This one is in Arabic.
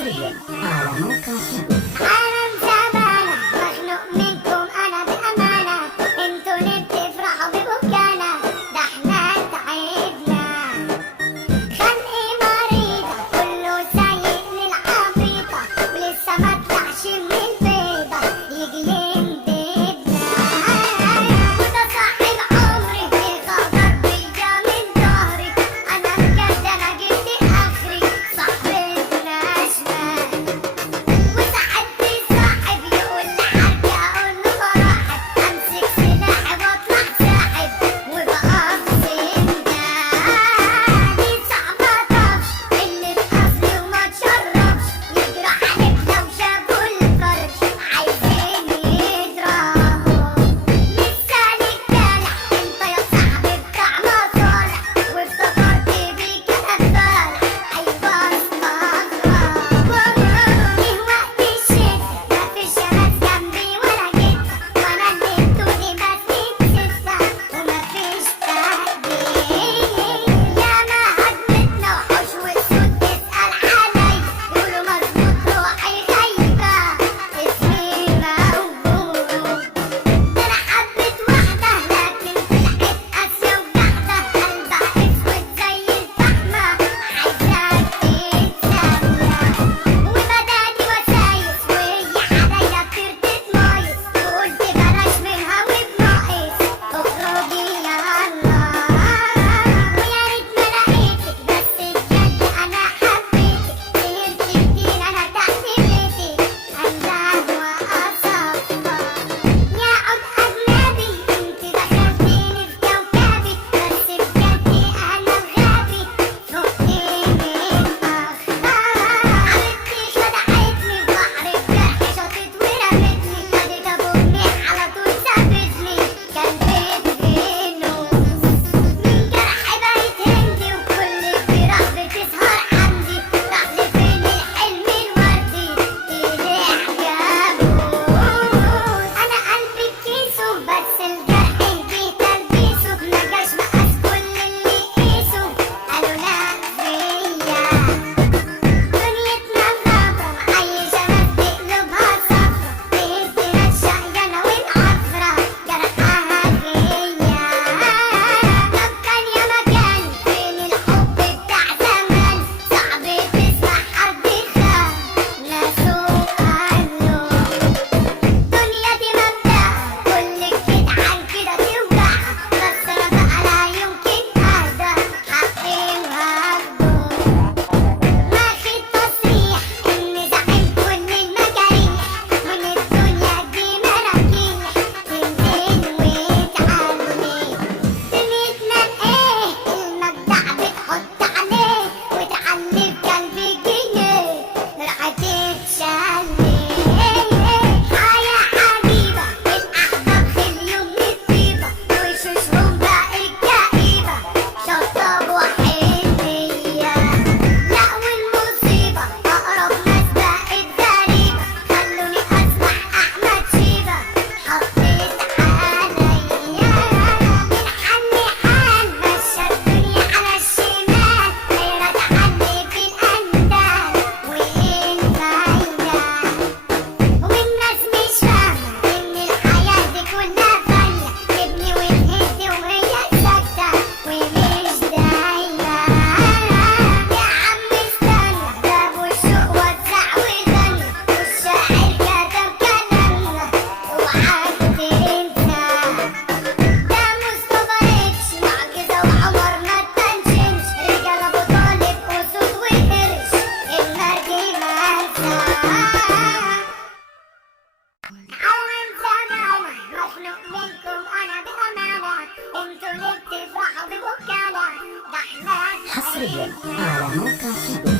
حصريا على موقع كيبو. عالم زمانة مخنوق منكم أنا بأمانة، انتوا اللي بتفرحوا ببكانا، ده احنا تعبنا خلقي مريضة كله سايق للعبيطة، ولسه ما طلعش من البيضة يجي يندبنا، وده صاحب عمري بيغدر بيا من ظهري، أنا بجد أنا جبت آخري صاحبنا شمال، وساعات صاحب يقول لي حاجة أقول له براحب، أمسك سلاحي وأطلع ساحب وبقف سندان، دي صعبة طفش اللي بأصلي وما تشربش، يجرح عليك لو شافوا الفرش عايزين يضربوا، مثال الجرح أنت يا صاحبي بتاع مصالح، وافتكرت بيك أنا امبارح أيوة استغرب، جه وقت الشتا مفيش ناس جنبي ولا جيت، وأنا اللي ادوني مسكت ستة ومفيش تهديد، ياما هجمتنا وحوش واسود تسأل عليا، يقولوا مظبوط روحي خايبة اسمي موجود، ده أنا حبيت واحدة لكن طلعت قاسية وجحدة، قلبها اسود زي الفحمة عايزاك تتسلى، وبداني وسايس وهي عليا بترتد مايس، وقلت بلاش منها وبناقص اخرجي يلا، ويا ريت ما لقيتك بس بجد انا حبيتك، سهرت كتير انا تحت بيتك انده واصفى، يا عود اجنبي انت دخلتيني في كوكبي، بس بجد انا الغبي فقت متأخر، حبيبتي خدعتني في بحر الجرح شاطت ورمتني، خدت ابو جنيه على طول سابتني كلبت فينوس، من جرحي بقيت هندي وكل الجراح بتسهر عندي، راح لفين الحلم الوردي طلع جابوس، انا قلبي بكيسه بس الجرح جه تلبيسه، مجاش مقاس كل اللي قيسه قالوا لا فيا، دنيتنا غابرة معيشة ناس بقلوبها صفرا، تهد ناس شقيانة ومعفرة جرحها غيا، طب كان يا مكان فين الحب بتاع زمان، صعب تسمع حد خان ناسه قالوا، الدنيا دي مبدأها كل الجدعان كده توجعها، بس انا بقى لا يمكن اهدى حقي وهاخده، واخد تصريح ان زعيم كل المجاريح، من الدنيا دي مراكيح تنزل وتعلي، دنيتنا الايه المجدع بتحط عليه، وتعلي في قلبي جنيه راحت تتشلي، حياة عجيبة الأحباب خليهم نطيبة، وشوشهم بقت كئيبة شطبوا حنية، لا والمصيبة أقرب ناس بقت غريبة، خلوني أسمع أحمد شيبة حطيت عليا، من حني حال مشى الدنيا على الشمال، حيرة تعلي في الأندال وإيه الفايدة، والناس مش فاهمة إن الحياة دي كلها فانية، تبني وتهد وهي ساكتة ومش دايمة، يا عم استنى ده أبو الشوق وزع وغنى، والشاعر كتب كلامنا اوعاك تنسى، ده مصطفى ريتش معجزة وعمر ما تنشنش، رجال أبو طالب أسود وقرش المجدي مرسى، عالم زمانة مخلوق منكم أنا بأمانة، انتوا اللي بتفرحوا ببكانا، ده احنا حصريا على موقع كيبو.